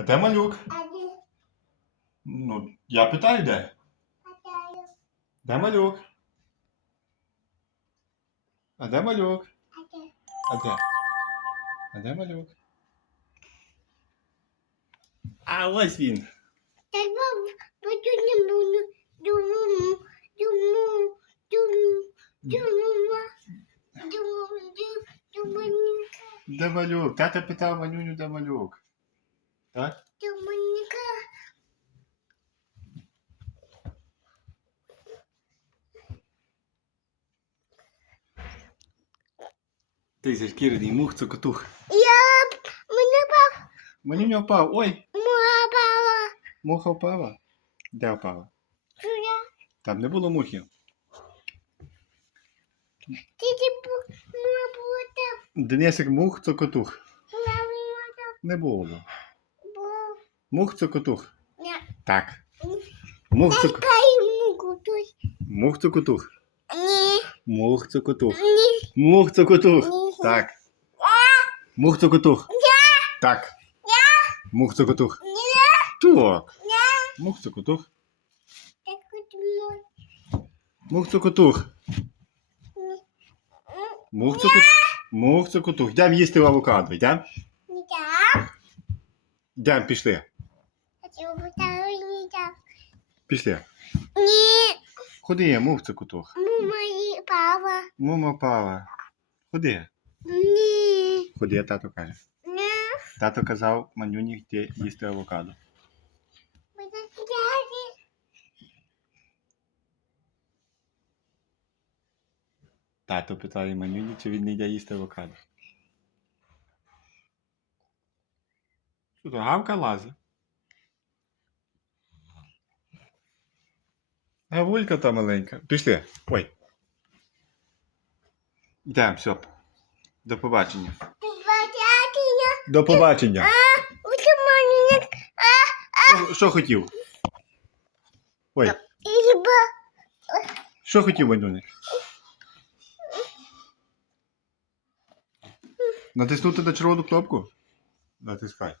А де малюк? Ну, я питаю, де? Де малюк? А де малюк? А де? А де малюк? А ось він. Де малюк? Тата питав Манюню, де малюк. Так? Ти зашкірений мух цокотух. Я мене папа, Манюня впав. Ой, моя папа, муха впала. Де впала? Жуля, Там не було мухи. тільки бу, моя буде, Денисик мух цокотух. Не було. Мух цокотух. не, Так. Мух цок... Мух цокотух. ні, Мух цокотух. ні, Мух цокотух. ні, Так. Мух цокотух. Так. Мух цокотух. ні, Так. Мух цокотух. Мух цокотух. ні, Мух цокотух. Мух цокотух. Йдемо їсти авокадо. Йдемо? ні, Йдемо, пішли. Буде, ні, так, Пішли. ні, Ходи, мух цокотух. мої папа, Мама пава. Ходи. ні, Ходи, тато каже. ні, Тато казав манюні йти їсти авокадо. Тато питає манюні, чи він не йде їсти авокадо. Що то гавка лазить? Гавулька та маленька. Пішли. Ой. Йдемо, все. До побачення. До побачення. мене, Що, що хотів? Ой, Іба, що хотів манюник? Натиснути на червону кнопку? Натискай.